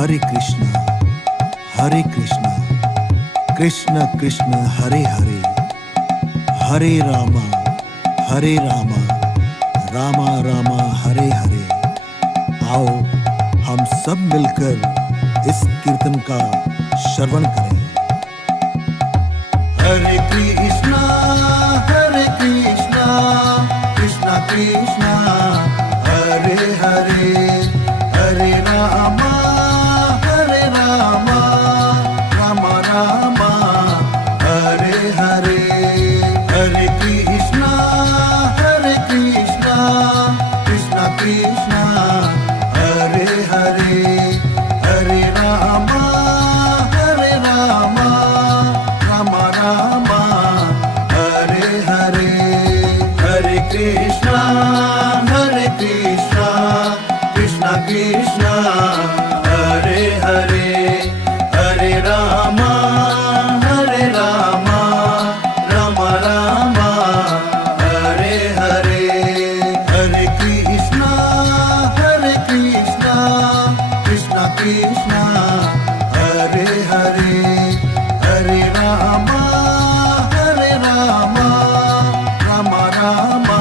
हरे कृष्णा कृष्ण कृष्ण हरे हरे, हरे रामा रामा रामा हरे हरे। आओ हम सब मिलकर इस कीर्तन का श्रवण करें। हरे कृष्णा कृष्णा कृष्णा हरे हरे, हरे रामा रामा रामा हरे हरे। हरे कृष्णा कृष्णा कृष्णा हरे हरे, हरे रामा रामा रामा हरे हरे। हरे कृष्णा कृष्णा कृष्णा हरे हरे, हरे रामा रामा रामा हरे हरे। हरे कृष्णा कृष्णा कृष्णा हरे हरे, हरे रामा रामा रामा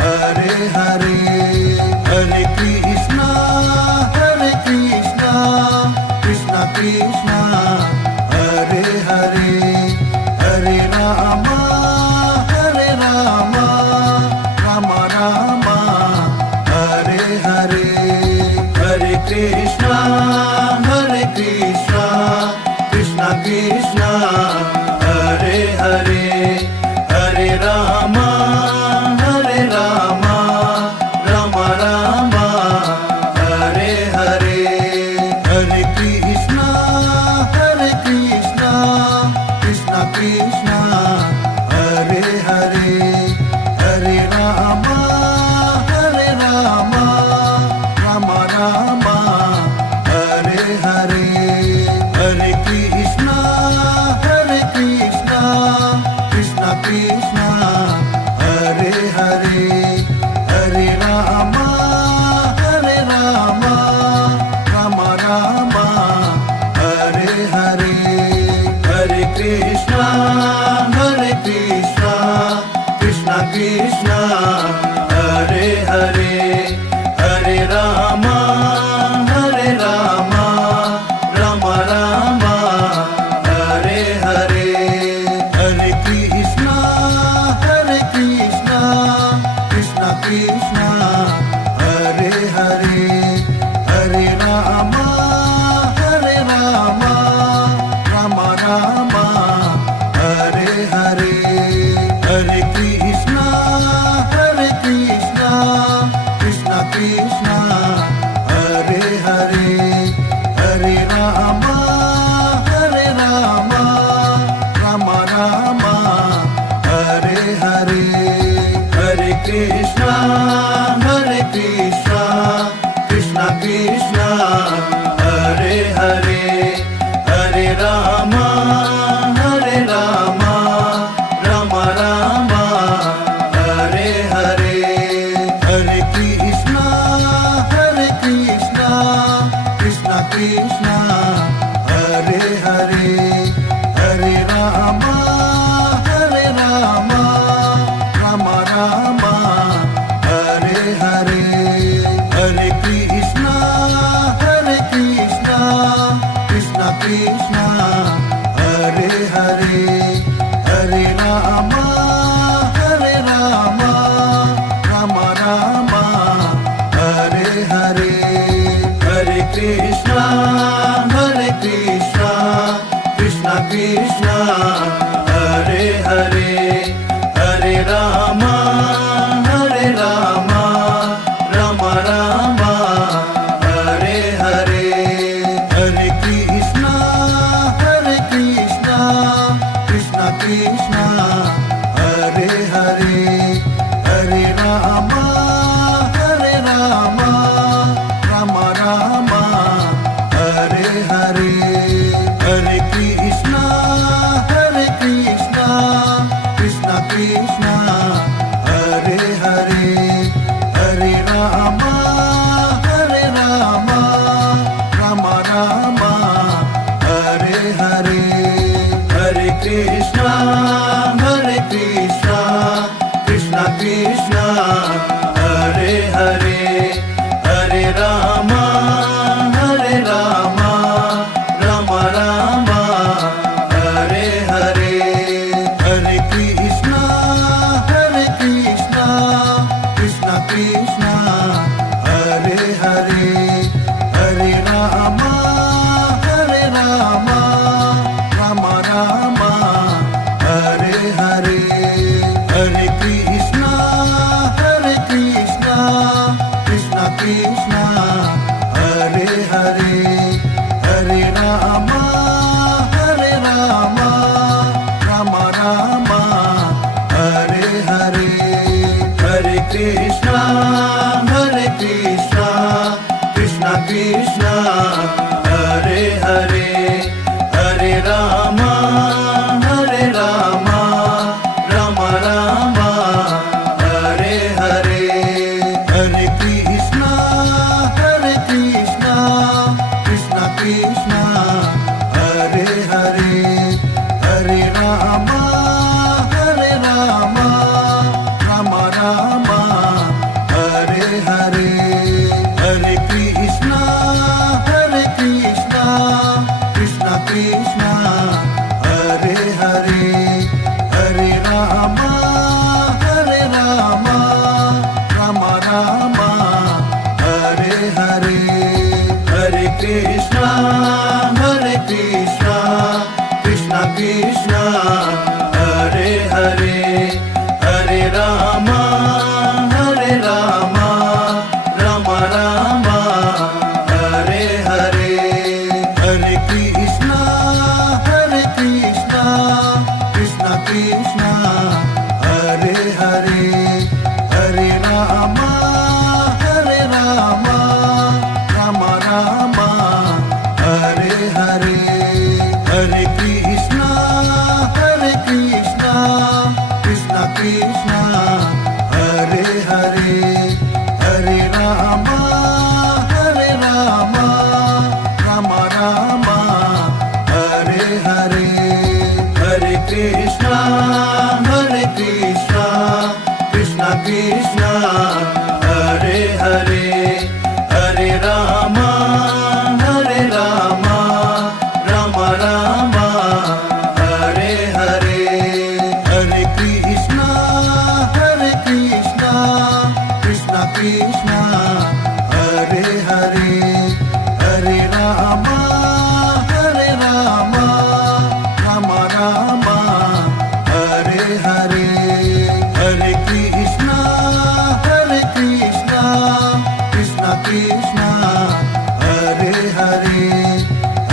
हरे हरे। हरे कृष्णा कृष्णा कृष्णा हरे हरे, हरे रामा रामा रामा हरे हरे। हरे कृष्णा कृष्णा कृष्णा हरे हरे, हरे रामा रामा रामा हरे हरे। हरे कृष्णा कृष्णा कृष्णा हरे हरे, हरे रामा रामा रामा हरे हरे। हरे कृष्णा कृष्णा कृष्णा हरे हरे, हरे रामा रामा रामा हरे हरे। हरे कृष्णा कृष्णा कृष्णा हरे हरे, हरे रामा रामा रामा हरे हरे। हरे कृष्णा कृष्णा कृष्णा हरे हरे, हरे रामा रामा रामा हरे हरे। हरे कृष्णा कृष्णा कृष्णा हरे हरे, हरे रामा रामा रामा हरे हरे। हरे कृष्णा कृष्णा कृष्णा हरे हरे, हरे रामा रामा रामा हरे हरे। हरे कृष्णा कृष्णा कृष्णा हरे हरे, हरे रामा रामा रामा हरे हरे। हरे कृष्णा कृष्णा कृष्णा हरे हरे, हरे रामा रामा रामा हरे हरे। हरे कृष्णा कृष्णा कृष्णा हरे हरे, हरे रामा रामा रामा हरे हरे। हरे कृष्णा कृष्णा कृष्णा हरे हरे, हरे रामा रामा रामा हरे हरे। हरे Krishna Krishna Krishna Krishna, Hare Hare, Hare Rama, Hare Rama, Rama Rama, Hare Hare, Hare Krishna, Krishna Krishna, Hare Hare, Hare Rama, Rama Rama, Hare Hare, Hare Krishna, Krishna Krishna, Hare Hare, Hare Rama, Rama Rama, Hare Hare, Hare Krishna, Krishna Krishna, Hare Hare, Hare Rama, Rama Rama, Hare Hare, Hare Krishna, Krishna Krishna, Hare Hare, Hare Rama, Rama Rama, Hare Hare, Hare Krishna, Krishna Krishna, Hare Hare, Hare Rama, Rama Rama, Hare Hare, Hare Krishna, Krishna Krishna, Hare Hare, Hare Rama, Rama Rama, Hare Hare, Hare Krishna, Krishna Krishna, Hare Hare, Hare Rama, Rama Rama, Hare Hare, Hare Krishna, Krishna Krishna, Hare Hare,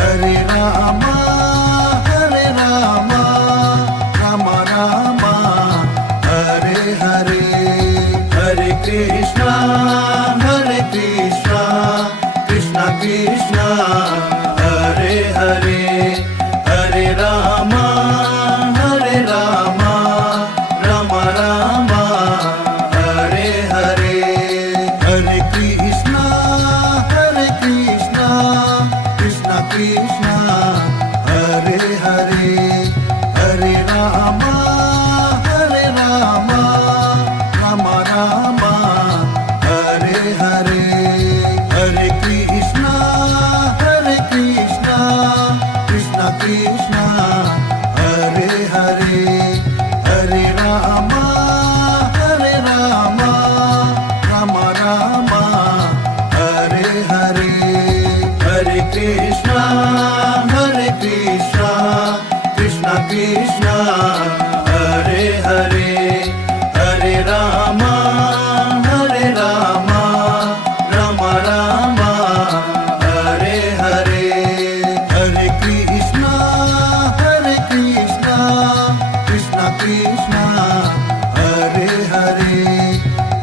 Hare Rama, Rama Rama, Hare Hare, Hare Krishna, Krishna Krishna, Hare Hare, Hare Rama, Rama Rama, Hare Hare, Hare Krishna, Krishna Krishna, Hare Hare, Hare Rama, Rama Rama, Hare Hare, Hare Krishna, Krishna Krishna, Hare Hare, Hare Rama, Rama Rama, Hare Hare, Hare Krishna, Krishna Krishna, Hare Hare, Hare Rama, Rama Rama, Hare Hare, Hare Krishna, Krishna Krishna, Hare Hare,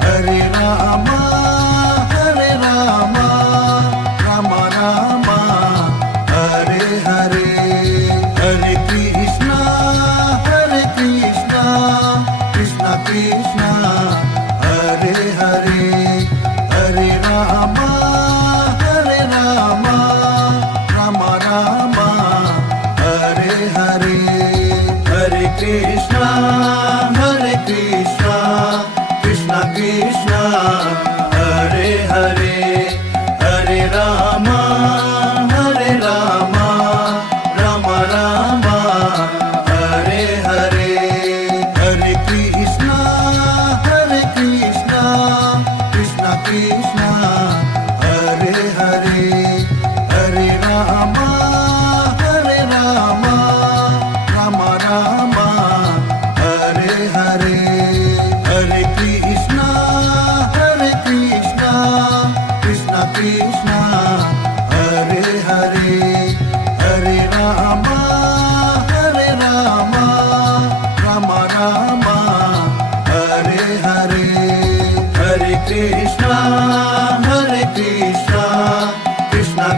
Hare Rama, Rama Rama, Hare Hare, Hare Krishna,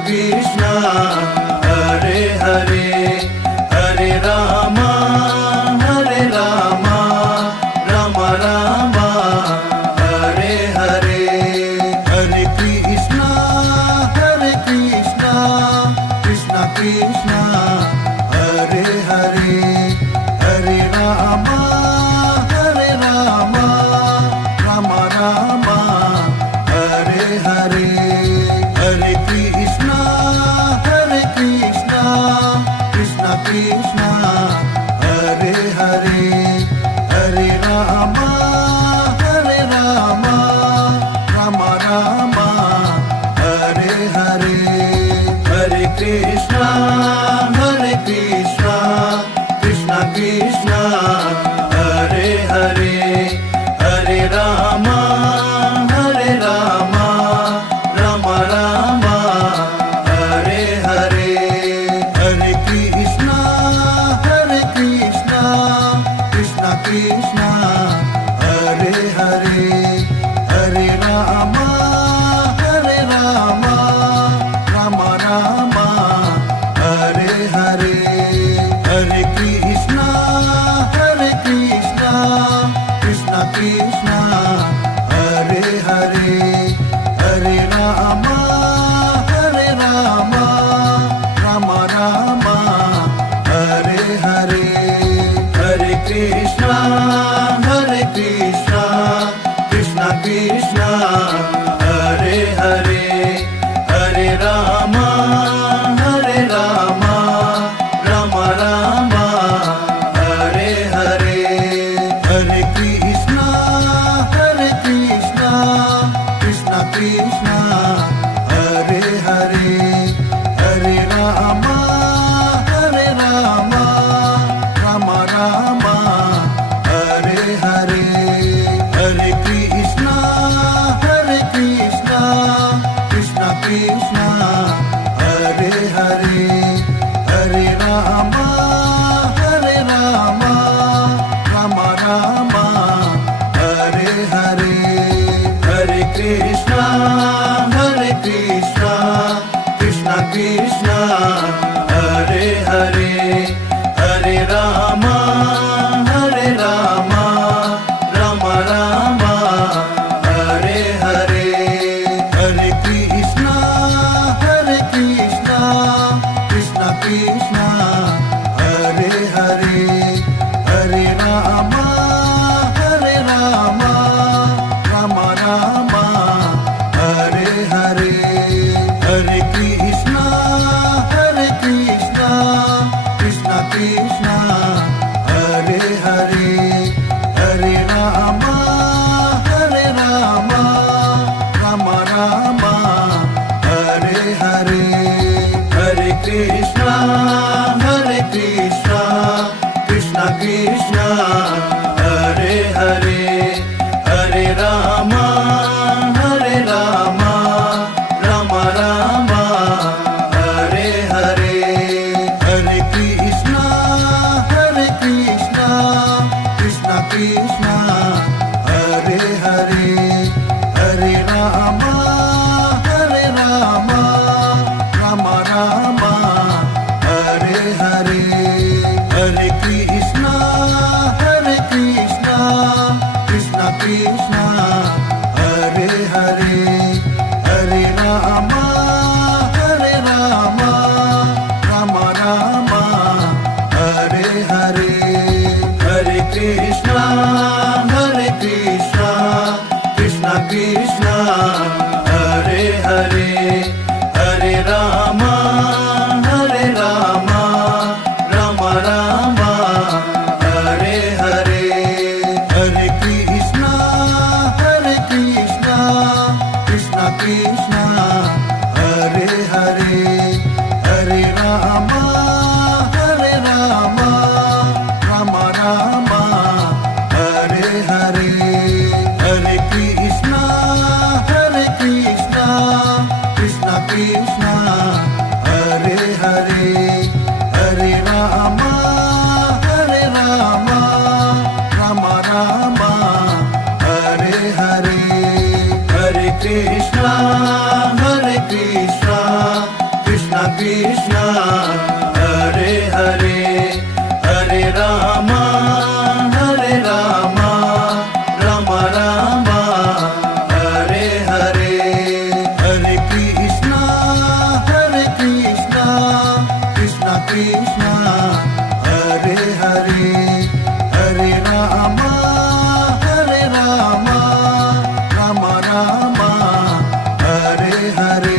Krishna Hare Hare Hare Rama Rama Rama Hare Hare Hare Krishna Krishna Krishna Hare Hare Hare Rama Rama Rama Hare Hare Hare Krishna Krishna Krishna Hare Hare Hare Rama Rama Rama Hare Hare Hare Krishna Krishna Krishna Hare Hare Hare Rama Rama Rama Hare Hare Hare Krishna Krishna Krishna Hare Hare Hare Rama Rama Rama Hare Hare Hare Krishna Krishna Krishna Hare Hare Hare Rama Rama Rama Hare Hare Hare Krishna Krishna Krishna Hare Hare Hare Rama Rama Rama Hare Hare Hare Krishna Krishna Krishna Hare Hare Hare Rama Rama Rama Hare Hare Hare Krishna Krishna Krishna Hare Hare Hare Rama Rama Rama Hare Hare Hare Krishna Krishna Krishna Hare Hare Hare Rama Rama Rama Hare Hare Hare Krishna Krishna Krishna Hare Hare Hare Rama Rama Rama Hare Hare Hare Krishna Krishna Krishna Hare Hare Hare Rama Rama Rama Hare Hare Hare Krishna Krishna Krishna Hare Hare Hare Rama Rama Rama Hare Hare Hare Krishna Krishna Krishna Hare Hare Hare Rama Rama Rama Hare Krishna Hare Hare Hare Rama Rama Rama Hare Hare Hare Krishna Krishna Krishna Hare Hare Hare Rama Rama Rama Hare Hare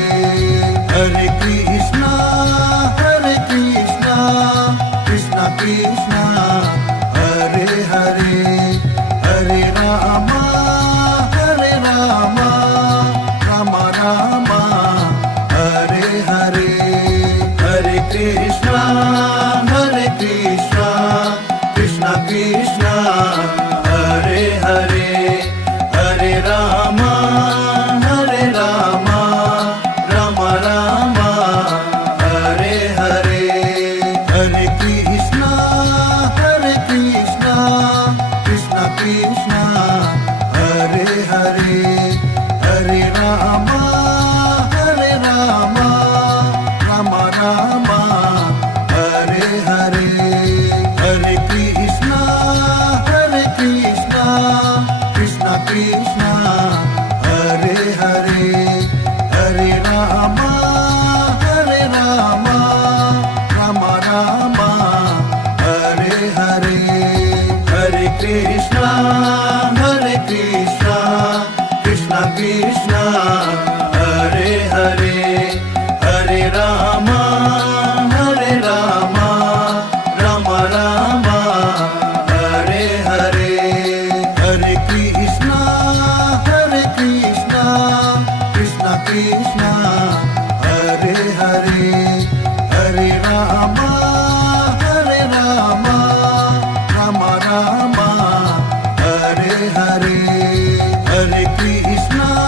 Hare Krishna Krishna Krishna Hare Hare Hare Rama Rama Hare Hare Hare Krishna Krishna Krishna Hare Hare Hare Rama Rama Hare Hare Hare Krishna Krishna Krishna Hare Hare Hare Rama Rama Hare Hare Hare Krishna Krishna Krishna Hare Hare Hare Rama Rama Hare Hare Hare Krishna Krishna Krishna Hare Hare Hare Rama Rama Hare Hare Hare Krishna Krishna Krishna Hare Hare Hare Rama Rama Hare Hare Hare Krishna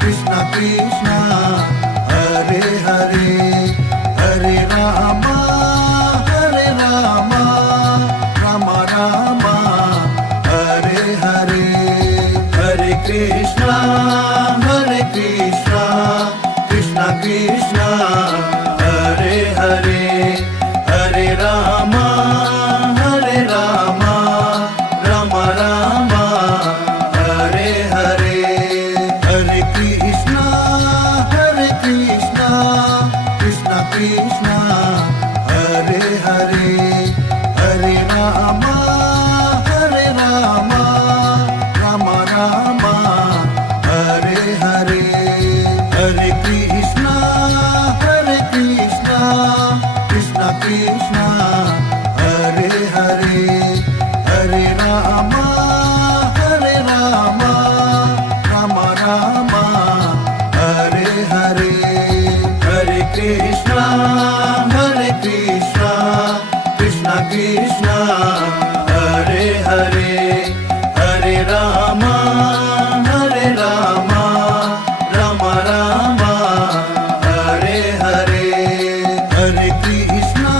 Krishna Krishna Hare Hare Hare Rama Rama Hare Hare Hare Krishna Krishna Krishna Hare Hare Hare Rama Rama Hare Hare Hare Krishna Krishna Krishna Hare Hare Hare Rama Rama Hare Hare Hare Krishna Krishna Krishna Hare Hare Hare Rama Rama Hare Hare Hare Krishna Krishna Krishna Hare Hare Hare Rama Rama Hare Hare Hare Krishna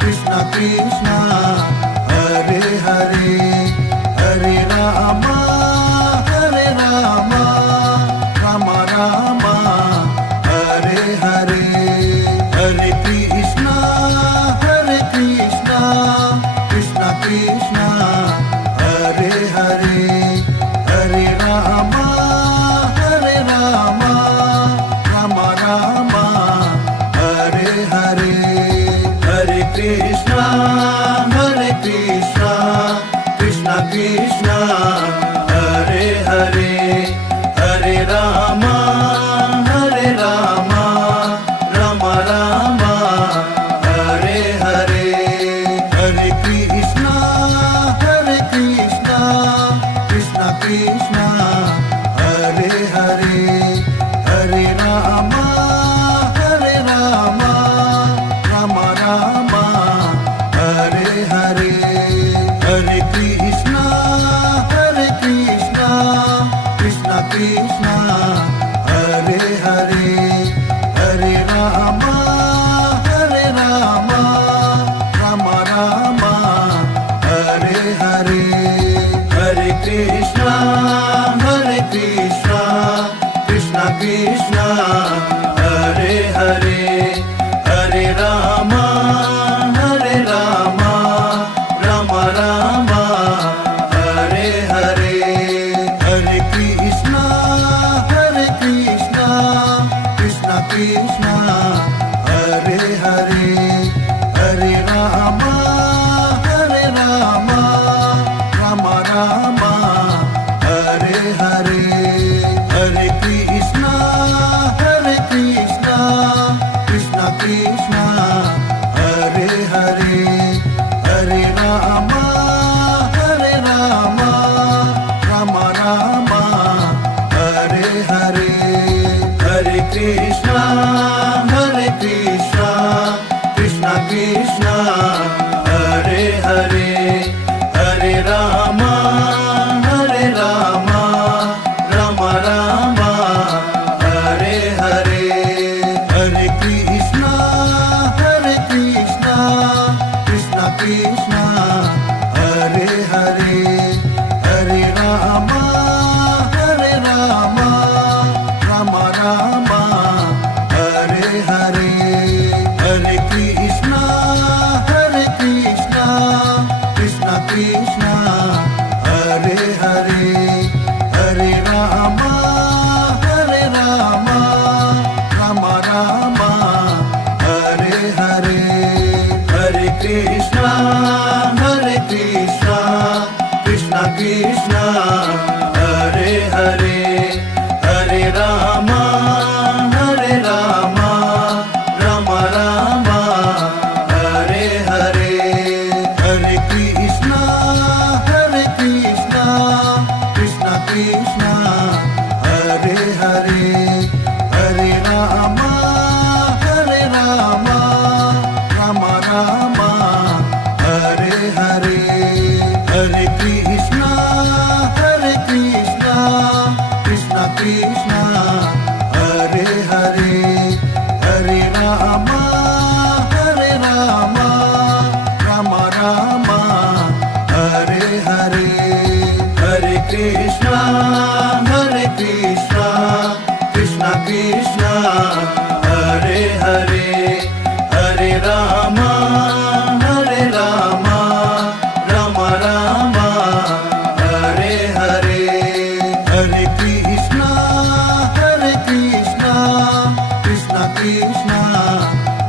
Krishna Krishna Hare Hare Hare Rama Rama Hare Hare Hare Krishna Krishna Krishna Hare Hare Hare Rama Rama Hare Hare Hare Krishna Krishna Krishna Hare Hare Hare Rama Rama Hare Hare Hare Krishna Krishna Krishna Hare Hare Hare Rama Rama Hare Hare Hare Krishna Krishna Krishna Hare Hare Hare Rama Rama Hare Hare Hare Krishna Krishna, Hare Hare, Hare Rama, Hare Rama, Rama Rama, Hare Hare, Hare Krishna, Krishna Krishna, Hare Hare, Hare Rama, Rama Rama, Hare Hare, Hare Krishna, Krishna Krishna, Hare Hare, Hare Rama, Rama Rama, Hare Hare, Hare Krishna, Krishna Krishna, Hare Hare, Hare Rama, Rama Rama, Hare Hare, Hare Krishna, Krishna Krishna, Hare Hare, Hare Rama, Rama Rama, Hare Hare, Hare Krishna, Krishna Krishna, Hare Hare, Hare Rama, Rama Rama, Hare Hare, Hare Krishna, Krishna Krishna, Hare Hare, Hare Rama, Rama Rama, Hare Hare, Hare Krishna, Krishna Krishna, Hare Hare, Hare Rama, Rama Rama, Hare Hare, Hare Krishna, Krishna Krishna, Hare Hare, Hare Rama, Rama Rama, Hare Hare, Hare Krishna, Krishna Krishna, Hare Hare, Hare Rama, Rama Rama, Hare Hare, Hare Krishna, Krishna Krishna,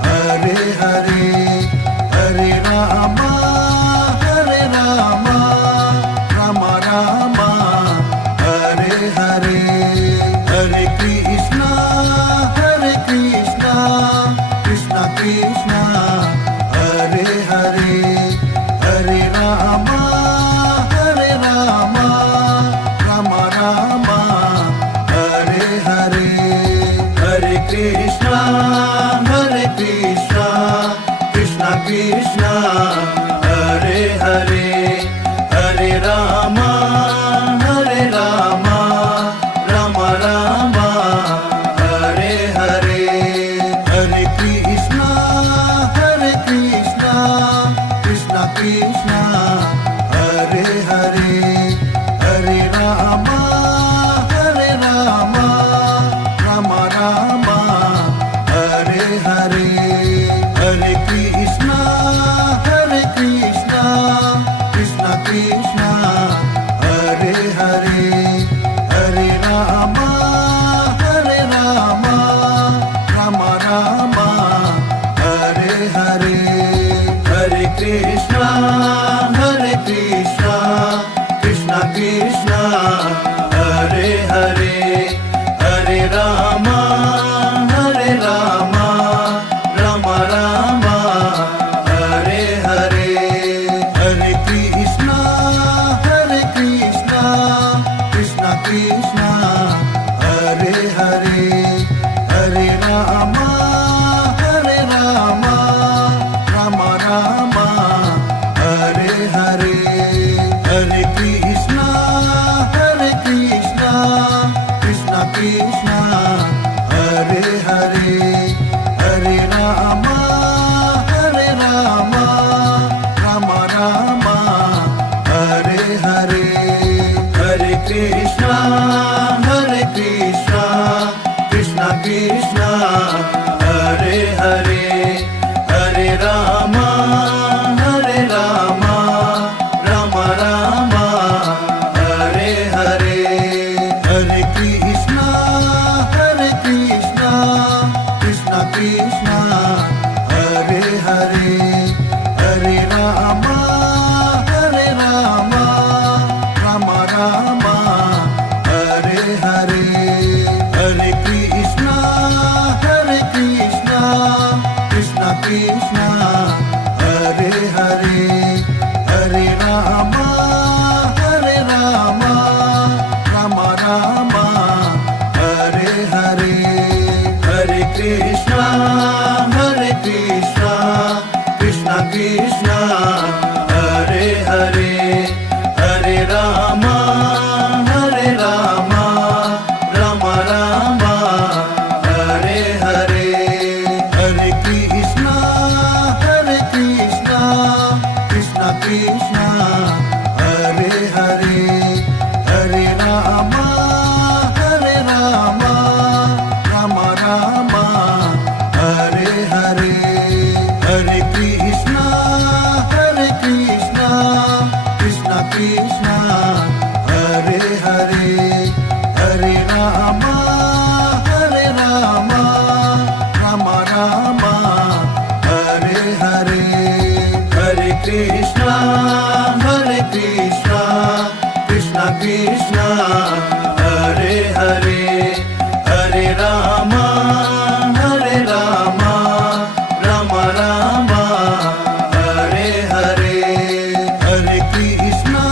Hare Hare, Hare Rama, Rama Rama, Hare Hare, Hare Krishna, Krishna Krishna, Hare Hare, Hare Rama, Rama Rama, Hare Hare, Hare Krishna, Krishna Krishna, Hare Hare, Hare Rama, Rama Rama, Hare Hare, Hare Krishna, Krishna Krishna, Hare Hare, Hare Rama, Rama Rama, Hare Hare, Hare Krishna, Krishna Krishna, Hare Hare, Hare Rama, Rama Rama, Hare Hare, Hare Krishna, Krishna Krishna, Hare Hare, Hare Rama, Rama Rama, Hare Hare, Hare Krishna, Krishna Krishna, Hare Hare, Hare Rama, Rama Rama, Hare Hare, Hare Krishna, Krishna Krishna, Hare Hare, Hare Rama, Rama Rama, Hare Hare, Hare Krishna, Krishna, Hare Hare, Hare Rama, Hare Rama, Rama Rama, Hare Hare, Hare Krishna, Krishna Krishna, Hare Hare, Hare Rama, Rama Rama, Hare Hare, Hare Krishna, Krishna Krishna, Hare Hare, Hare Rama, Rama Rama, Hare Hare, Hare Krishna, Krishna Krishna, Hare Hare, Hare Rama, Rama Rama, Hare Hare, Hare Krishna, Krishna Krishna, Hare Hare, Hare Rama, Rama Rama, Hare Hare, Hare Krishna, Krishna Krishna, Hare Hare, Hare Rama, Rama Rama, Hare Hare, Hare Krishna, Krishna Krishna, Hare Hare, Hare Rama, Rama Rama, Hare Hare, Hare Krishna,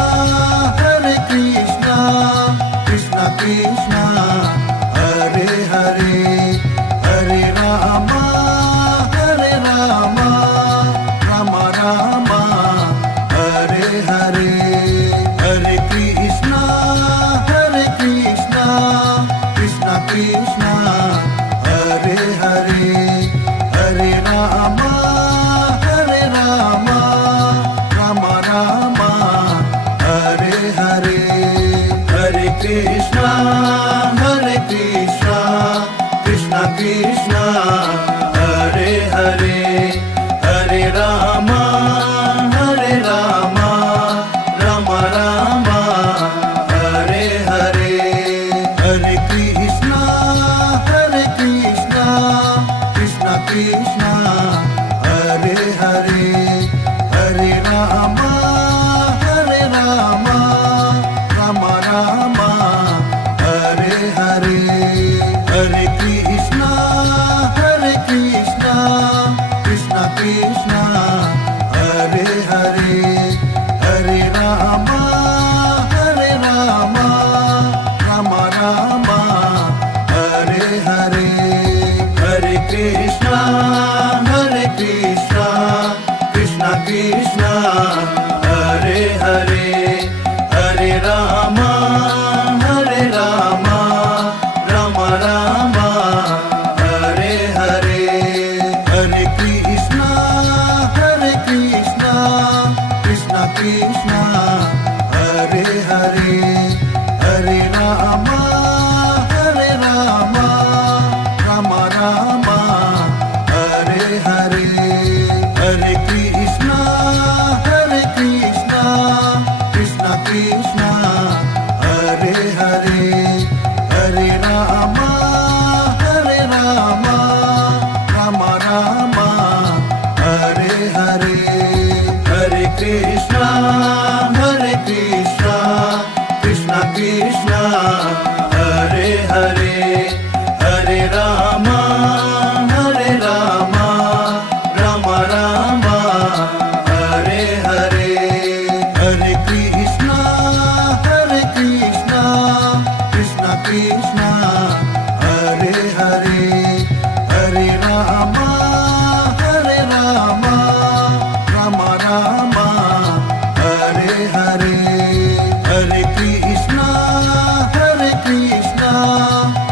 Krishna Krishna, Hare Hare, Hare Rama, Rama Rama, Hare Hare, Hare Krishna, Krishna Krishna, Hare Hare, Hare Rama, Rama Rama, Hare Hare, Hare Krishna, Krishna Krishna, Hare Hare, Hare Rama, Rama Rama, Hare Hare, Hare Krishna, Krishna Krishna, Hare Hare, Hare Rama, Rama Rama, Hare Hare, Hare Krishna, Krishna Krishna, Hare Hare, Hare Rama, Rama Rama, Hare Hare, Hare Krishna, Krishna Krishna, Hare Hare, Hare Rama, Rama Rama, Hare Hare, Hare Krishna, Krishna Krishna, Hare Hare, Hare Rama, Rama Rama, Hare Hare, Hare Krishna, Krishna Krishna, Hare Hare, Hare Rama, Rama Rama, Hare Hare, Hare Krishna, Krishna Krishna, Hare Hare, Hare Rama, Rama Rama, Hare Hare, Hare Krishna, Krishna Krishna, Hare Hare, Hare Rama, Rama Rama, Hare Hare, Hare Krishna,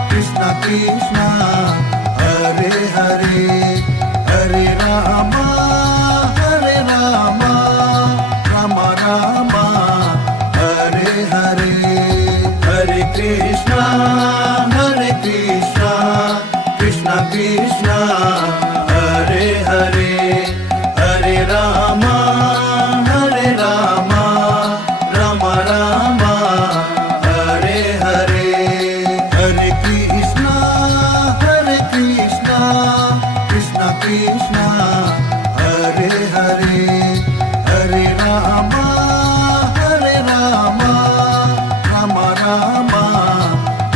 Krishna Krishna, Hare Hare, Hare Rama, Rama Rama, Hare Hare, Hare Krishna, Hare Krishna, Hare Krishna, Krishna Krishna, Hare Hare, Hare Rama, Hare Rama, Rama Rama,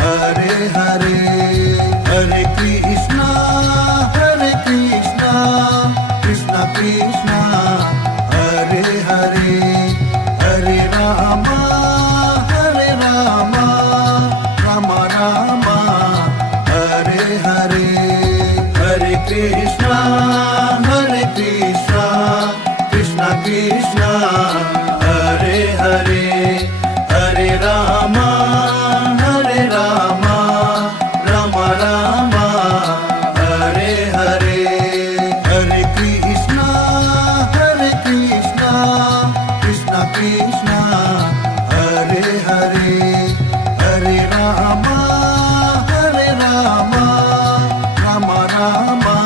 Hare Hare, Hare Krishna, Hare Krishna, Krishna Krishna, Hare Hare, Hare Rama, Hare Rama, Rama Rama, Hare Hare, Hare Krishna, Hare Krishna, Krishna Krishna, Hare Hare, Hare Rama, Hare Rama, Rama Rama, Hare Hare, Hare Krishna, Hare Krishna, Krishna Krishna, Hare Hare, Hare Rama, Hare Rama, Rama Rama,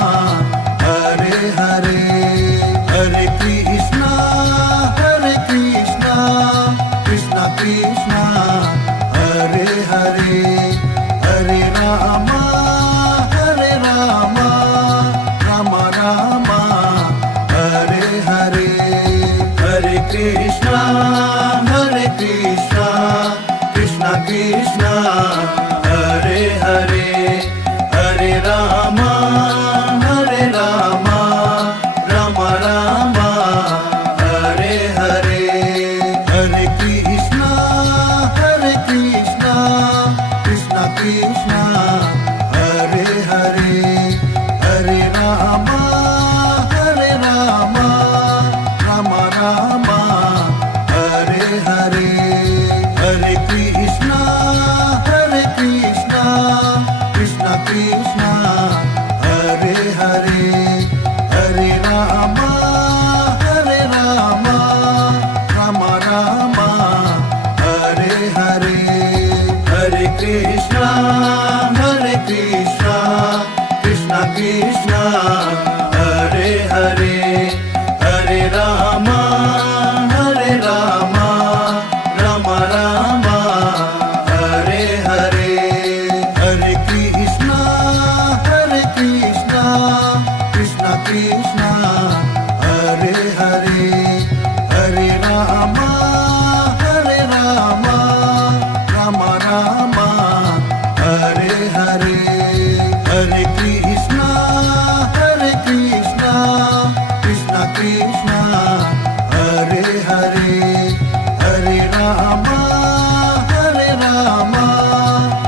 Hare Hare, Hare Krishna, Hare Krishna, Krishna Krishna, Hare Hare, Hare Rama, Hare Rama, Rama Rama, Hare Hare, Hare Krishna, Hare Krishna, Krishna Krishna, Hare Hare, Hare Rama, Hare Rama, Rama Rama, Hare Hare, Hare Krishna, Hare Krishna, Krishna Krishna, Hare Hare, Hare Rama, Hare Rama, Rama Rama, Hare Hare, Hare Krishna, Hare Krishna, Krishna Krishna, Hare Hare, Hare Rama, Hare Rama, Rama Rama, Hare Hare, Hare Krishna, Hare Krishna, Krishna Krishna, Hare Hare, Hare Rama, Hare Rama, Rama Rama, Hare Hare, Hare Krishna, Hare Krishna, Krishna Krishna, Hare Hare, Hare Rama, Hare Rama, Rama Rama, Hare Hare, Hare Krishna, Hare Krishna, Krishna Krishna, Hare Hare, Hare Rama, Hare Rama,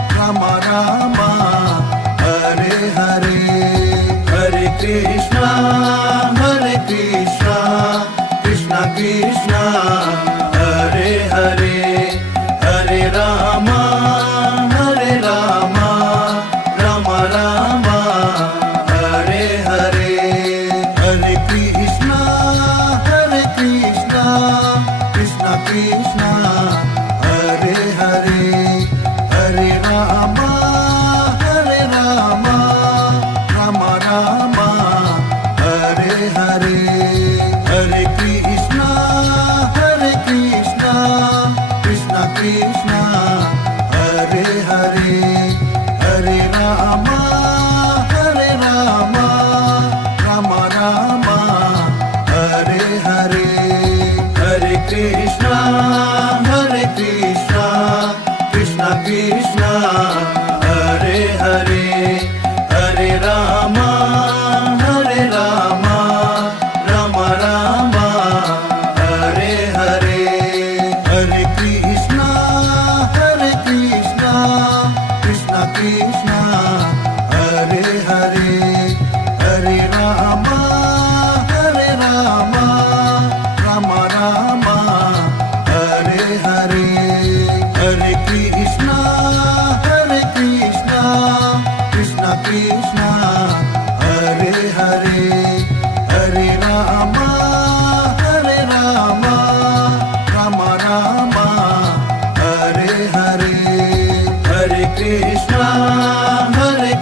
Rama Rama, Hare Hare, Hare Krishna, Hare Krishna, Krishna Krishna, Hare Hare, Hare Rama, Hare Rama, Rama Rama, Hare Hare, Hare Krishna, Hare Krishna, Krishna Krishna, Hare Hare, Hare Rama, Hare Rama, Rama Rama, Hare Hare, Hare Krishna, Hare Krishna, Krishna Krishna, Hare Hare, Hare Rama, Hare Rama, Rama Rama, Hare Hare, Hare Krishna, Hare Krishna, Krishna Krishna, Hare Hare, Hare Rama, Hare Rama, Rama Rama, Hare Hare, Hare Krishna, Hare Krishna, Krishna Krishna, Hare Hare, Hare Rama, Hare Rama, Rama Rama, Hare Hare, Hare Krishna, Hare Krishna, Krishna Krishna, Hare Hare, Hare Rama, Hare Rama, Rama Rama, Hare Hare, Hare Krishna, Hare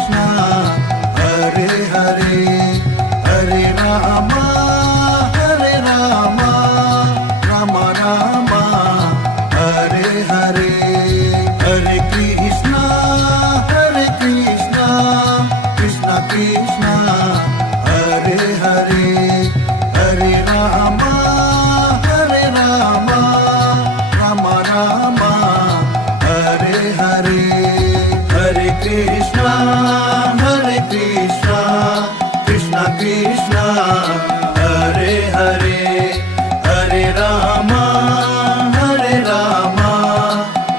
Krishna, Hare Hare, Hare Rama, Hare Rama, Rama Rama, Hare Hare, Hare Krishna, Krishna Krishna, Hare Hare, Hare Rama, Rama Rama, Hare Hare, Hare Krishna, Krishna Krishna, Hare Hare, Hare Rama,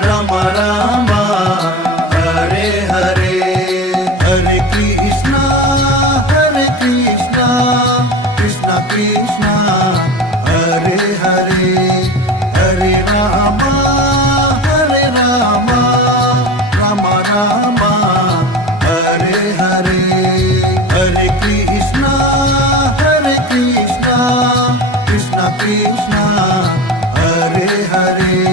Rama Rama, Hare Hare, Hare Krishna, Krishna Krishna, Hare Hare, Hare Rama, Rama Rama, Hare Hare, Hare Krishna, Krishna Krishna, Hare Hare.